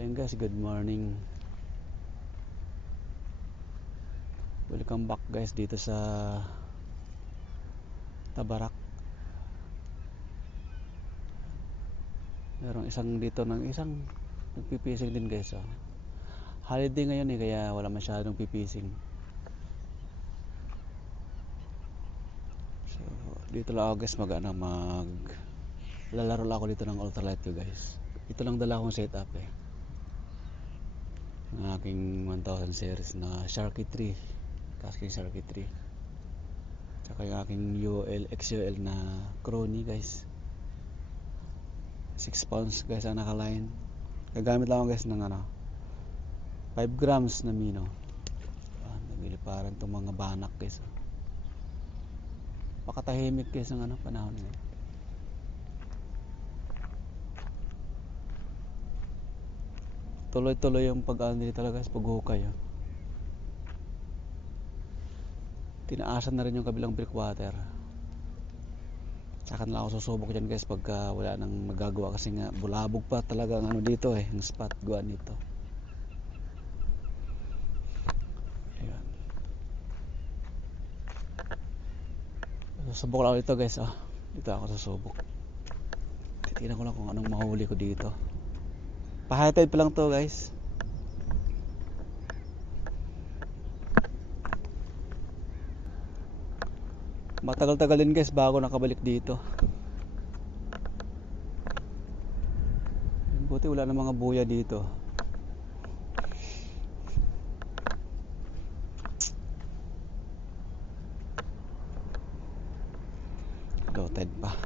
So yun guys, good morning. Welcome back guys dito sa Tabarak. Merong isang dito ng isang nagpipising din guys. Holiday ngayon kaya wala masyadong pipising. So dito lang ako guys lalaro lang ako dito ng ultralight ko guys. Ito lang dala kong setup ng aking 1000 series na Sharky 3, Kasking Sharky 3, tsaka yung aking XUL na Crony guys. 6 pounds guys ang nakaline. Gagamit lang ako guys ng 5 grams na mino. Nagliliparan itong mga banak guys. Pakatahimik guys ng panahon ngayon. Tuloy-tuloy yung pag-ano talaga guys, pag-hukay. Tinaasan na rin yung kabilang breakwater. Saka na ako susubok dyan guys pagka wala nang magagawa, kasi nga bulabog pa talaga ang dito yung spot guan nito. Ayan. Susubok lang dito guys. Dito ako susubok. Titignan ko lang kung anong mahuli ko dito. Pa-high tide pa lang to guys. Matagal-tagal din guys bago nakabalik dito. Buti wala na mga buya dito. Low tide pa.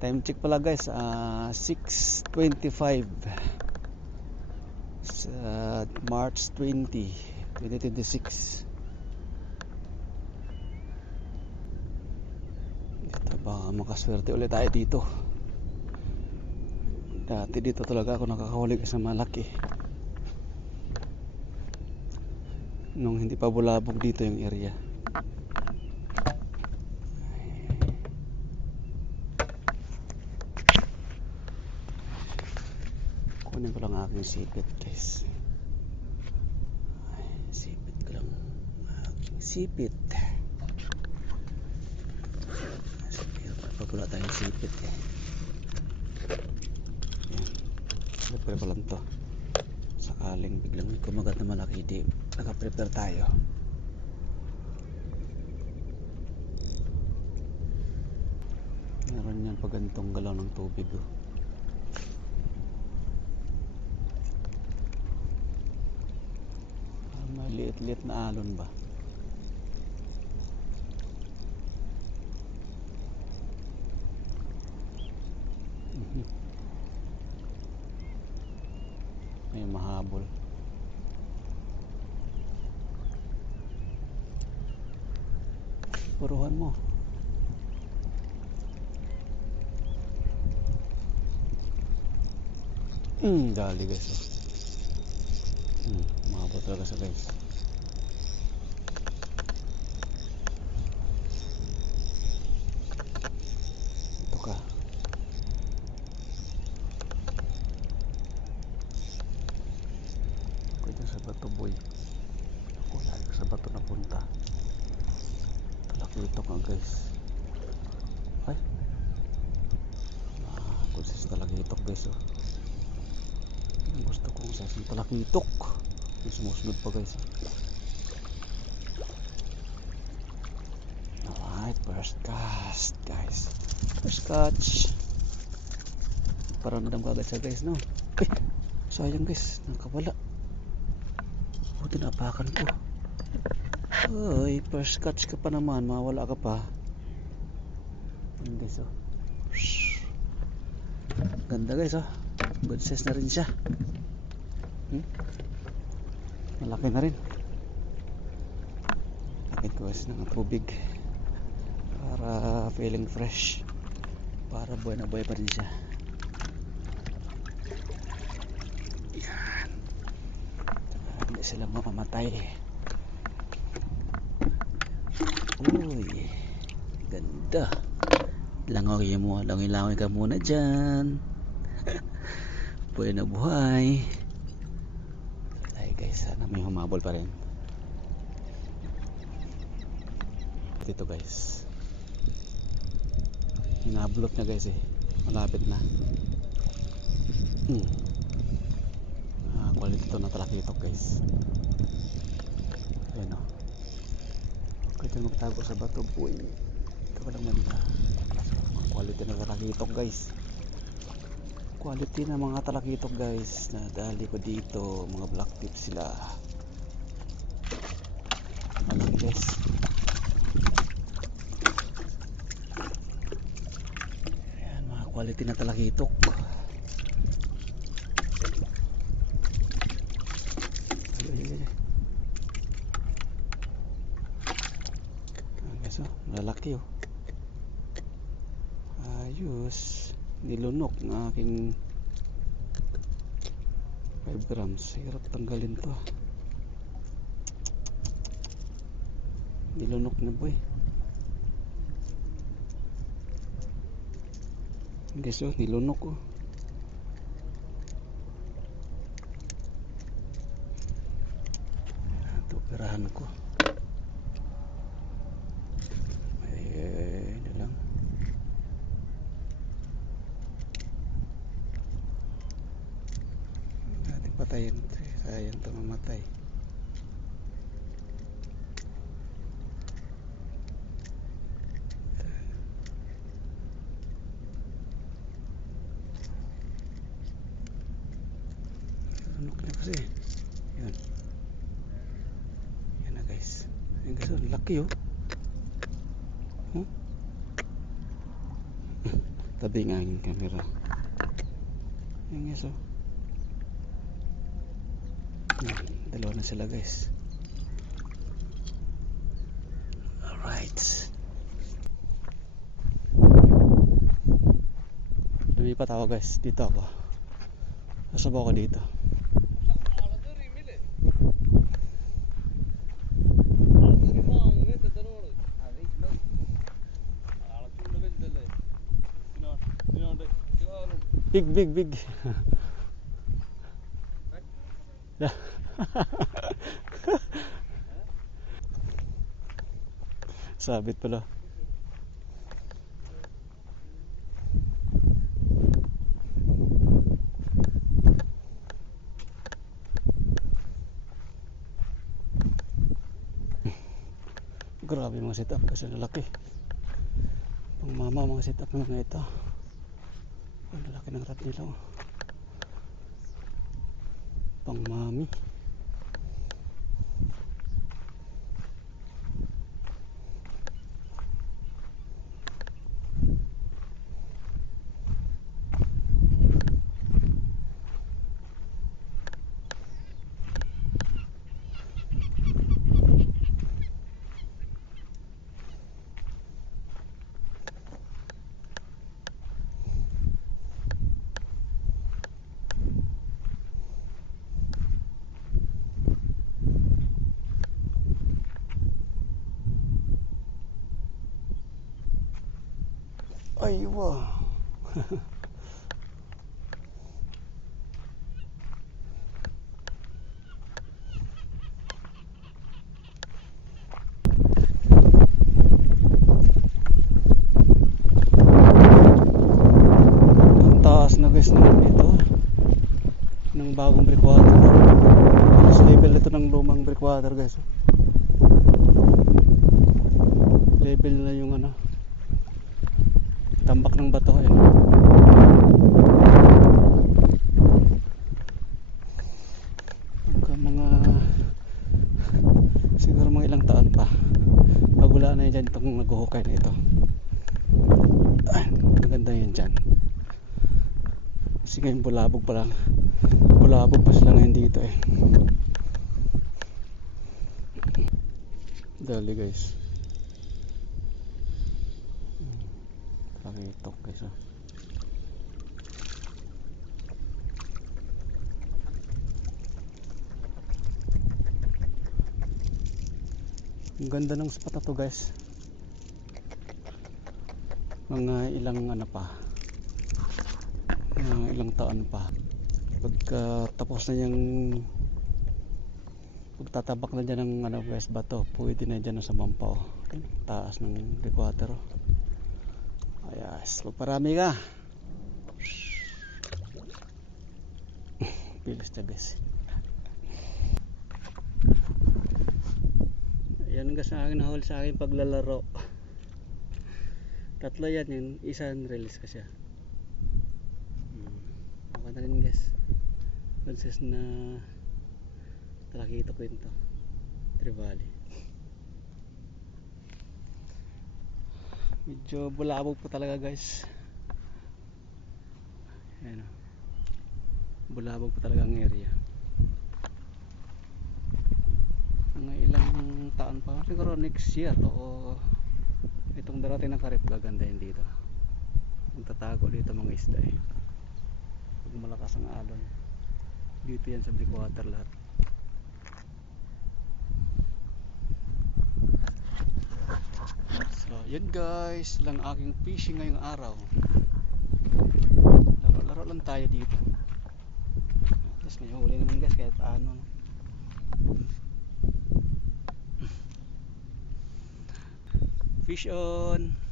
Time check pala guys, 6:25 sa March 20, 2026. Ito ba makaswerte ulit tayo dito. Dati dito talaga ako nakakahuli sa malaki nung hindi pa bulabog dito yung area. Kunin ko lang aking sipit guys. Sipit ko lang aking sipit. Pagpula tayong sipit prepare ko lang to sakaling biglang may kumagat na malaki, di naka-prepare tayo. Meron yan pag ganitong galaw ng tubig maliit-liit na alon ba. May mahabol. Puruhan mo. Dali guys. Mahabol talaga sa guys. Ito ka. Sa bato boy. Ako lagi sa bato na punta. Talaki ito ka guys. Ay. Kusis talaki ito guys. Gusto kong sasang talaki ito. May sumusunod pa guys. Alright, first cast guys. First catch. Paramdam ka agad siya guys, no? Sayang guys, nakawala. Buti napakan ko. Ay, first catch ka pa naman, mawala ka pa. Guys, ganda guys, good size na rin siya. Malaki na rin. Lakit ko guys ng tubig para feeling fresh, para buhay na buhay pa rin siya. Yan, hindi sila mamamatay. Uy, ganda. Langoy mo, langoy ka muna dyan. Buhay na buhay. Ay guys, sana may humabol pa rin. Dito guys. Hinablot niya guys eh. Malapit na. Quality to na talakitok guys. Ayan o. Huwag dyan magtago sa bato boy. Ito ka lang manda. Quality na talakitok guys. Quality na mga talakitok guys. Nadali ko dito. Mga black tip sila. Alam guys. Ayan mga quality na talakitok. Lalaki oh. Ayos. Nilunok ng aking 5 grams. Hirap tanggalin to. Nilunok na boy. Guys oh, nilunok oh. Ito perahan ko. Patayin, sayang ito mamatay. Lunok na kasi. Yan. Yan na guys. Yan guys, ang laki oh. Tabi nga yung camera. Yan guys oh. Dalawa na sila guys. Alright. Lumipat ako guys. Dito ako. Nasaba ako dito. Big. Sabit pala. Grabe mga setup kasi nalaki. Pang mama mga setup ng mga ito. Ang lalaki ng rat nila oh. Pang mami. Ay wow. Ang taas na guys ng ito ng bagong breakwater. Mas level ito ng lumang breakwater guys. Level na yung ano tambak ng bato eh. Pagka mga siguro mga ilang taon pa pag wala na dyan itong naghuhukay na ito. Ay, maganda yun dyan kasi ngayon bulabog pa sila ngayon dito eh. Dali guys. Talakitok guys oh. Ang ganda ng spot na to guys. Mga ilang ano pa, mga ilang taon pa pagka tapos na niyang pagtatabak na dyan ng west bato, pwede na dyan sa mampaw. Taas ng breakwater. Ayos, magparami ka. Bilis na guys. Yan ang sa akin nahuli sa akin paglalaro. Tatlo yan, yung isa release ka siya. Maganda rin guys. Princess na talakito kwento. Trevally. Medyo bulabog po talaga guys. Ayan o. Bulabog po talaga ang area. Mga ilang taon pa. Siguro next year o itong darating na karip gagandahin dito. Magtatago dito mga isda eh. Pag malakas ang alon. Dito yan sa breakwater lahat. So yun guys, lang aking fishing ngayong araw. Laro lang tayo dito. Tapos may huli naman guys kahit paano. Fish on.